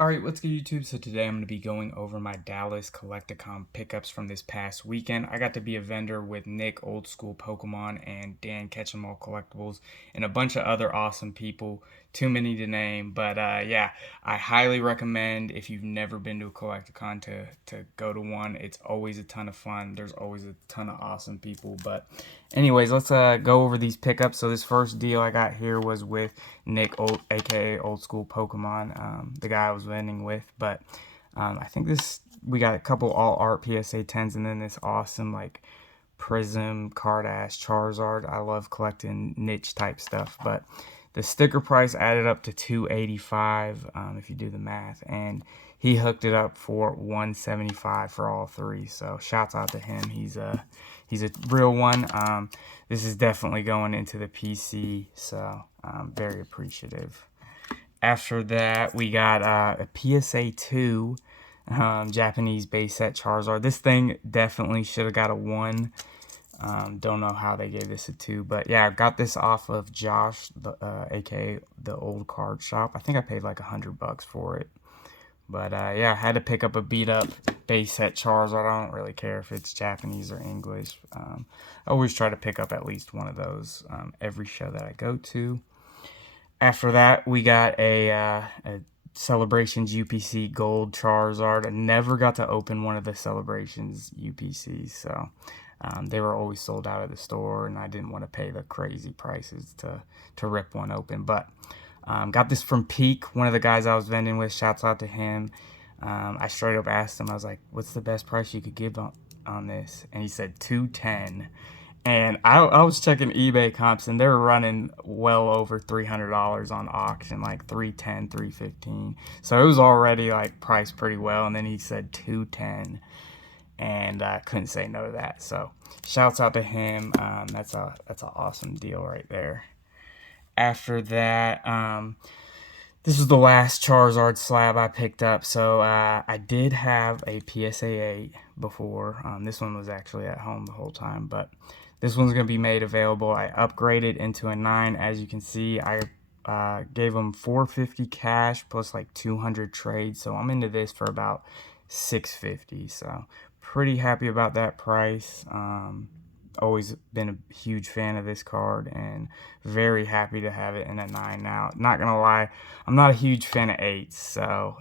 Alright, what's good YouTube? So today I'm going to be going over my Dallas Collecticon pickups from this past weekend. I got to be a vendor with Nick, Old School Pokemon, and Dan Catch 'em All Collectibles, and a bunch of other awesome people. Too many to name, but yeah, I highly recommend if you've never been to a Collecticon to go to one. It's always a ton of fun. There's always a ton of awesome people. But anyways, let's go over these pickups. So this first deal I got here was with Nick, aka Old School Pokemon, the guy I was vending with. But I think we got a couple all art PSA 10s and then this awesome like Prism, Cardass, Charizard. I love collecting niche type stuff, but the sticker price added up to $285 if you do the math, and he hooked it up for $175 for all three. So shouts out to him. He's a real one. This is definitely going into the PC, so I'm very appreciative. After that, we got a PSA 2 Japanese base set Charizard. This thing definitely should have got a 1. Don't know how they gave this a 2, but yeah, I got this off of Josh, aka the old card shop. I think I paid like $100 for it. But yeah, I had to pick up a beat up base set Charizard. I don't really care if it's Japanese or English. I always try to pick up at least one of those every show that I go to. After that, we got a Celebrations UPC Gold Charizard. I never got to open one of the Celebrations UPCs, so they were always sold out of the store, and I didn't want to pay the crazy prices to rip one open. But got this from Peak, one of the guys I was vending with. Shouts out to him. I straight up asked him, I was like, what's the best price you could give on this? And he said $210. And I was checking eBay comps, and they were running well over $300 on auction, like 310, 315. So it was already like priced pretty well. And then he said 210, and I couldn't say no to that. So shouts out to him. That's an awesome deal right there. After that, this was the last Charizard slab I picked up. So I did have a PSA 8 before. This one was actually at home the whole time, but this one's going to be made available. I upgraded into a 9. As you can see, I gave them $450 cash plus like 200 trades. So I'm into this for about $650. So pretty happy about that price. Always been a huge fan of this card and very happy to have it in a 9 now. Not gonna lie, I'm not a huge fan of 8s, so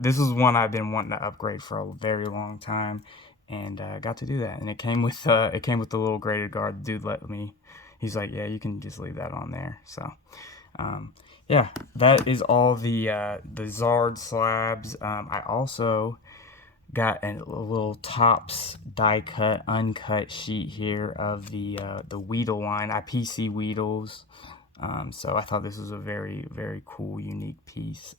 this is one I've been wanting to upgrade for a very long time, and got to do that. And it came with the little graded guard. The dude let me. He's like, yeah, you can just leave that on there. So yeah, that is all the Zard slabs. I also got a little Topps die cut uncut sheet here of the Weedle line, IPC Weedles. So I thought this was a very, very cool, unique piece.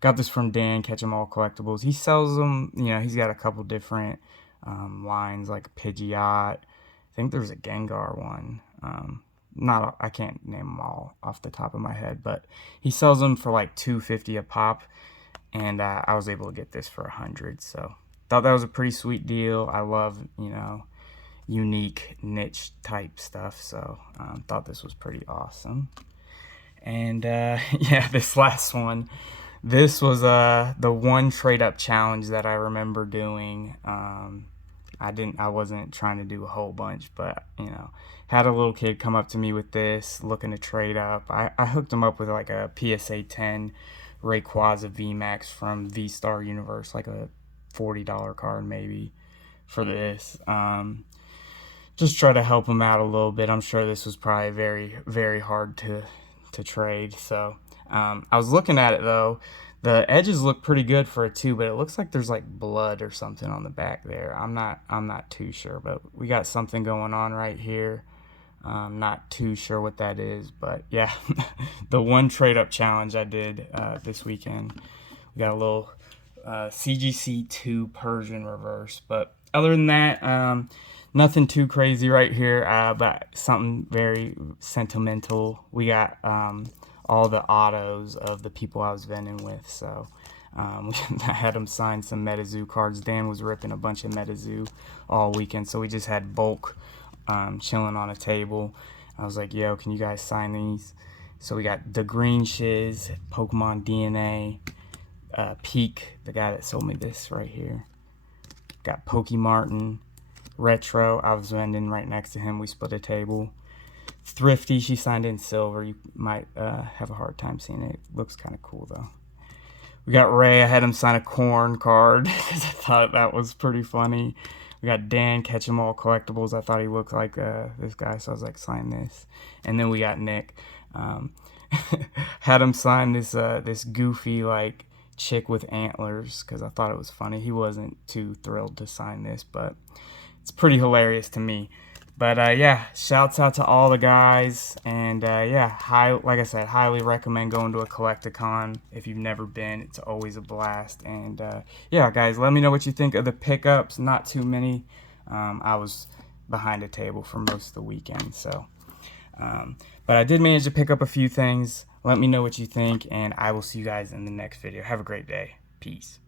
Got this from Dan Catch 'em All Collectibles. He sells them, he's got a couple different lines like Pidgeot. I think there's a Gengar one. I can't name them all off the top of my head, but he sells them for like $250 a pop, and I was able to get this for $100. So thought that was a pretty sweet deal. I love unique niche type stuff, so thought this was pretty awesome. And yeah, this last one, this was the one trade up challenge that I remember doing. I wasn't trying to do a whole bunch, but had a little kid come up to me with this, looking to trade up. I hooked him up with like a PSA 10 Rayquaza VMAX from V-Star Universe, like a $40 card maybe for this. Just try to help him out a little bit. I'm sure this was probably very, very hard to trade. So I was looking at it though. The edges look pretty good for a 2, but it looks like there's like blood or something on the back there. I'm not too sure, but we got something going on right here. Not too sure what that is, but yeah, the one trade up challenge I did this weekend. We got a little CGC2 Persian reverse, but other than that, nothing too crazy right here, but something very sentimental. We got all the autos of the people I was vending with, so I had them sign some MetaZoo cards. Dan was ripping a bunch of MetaZoo all weekend, so we just had bulk chilling on a table. I was like, yo, can you guys sign these? So we got the Green Shiz, Pokemon DNA, Peak, the guy that sold me this right here. Got Pokey Martin, Retro. I was vending right next to him. We split a table. Thrifty, she signed in silver. You might have a hard time seeing it. Looks kind of cool though. We got Ray. I had him sign a corn card because I thought that was pretty funny. We got Dan, Catch 'em All Collectibles. I thought he looked like this guy, so I was like, sign this. And then we got Nick. Had him sign this goofy like chick with antlers because I thought it was funny. He wasn't too thrilled to sign this, but it's pretty hilarious to me. But yeah, shouts out to all the guys, and yeah, like I said, highly recommend going to a Collecticon if you've never been. It's always a blast. And yeah, guys, let me know what you think of the pickups. Not too many. I was behind a table for most of the weekend, so but I did manage to pick up a few things. Let me know what you think, and I will see you guys in the next video. Have a great day. Peace.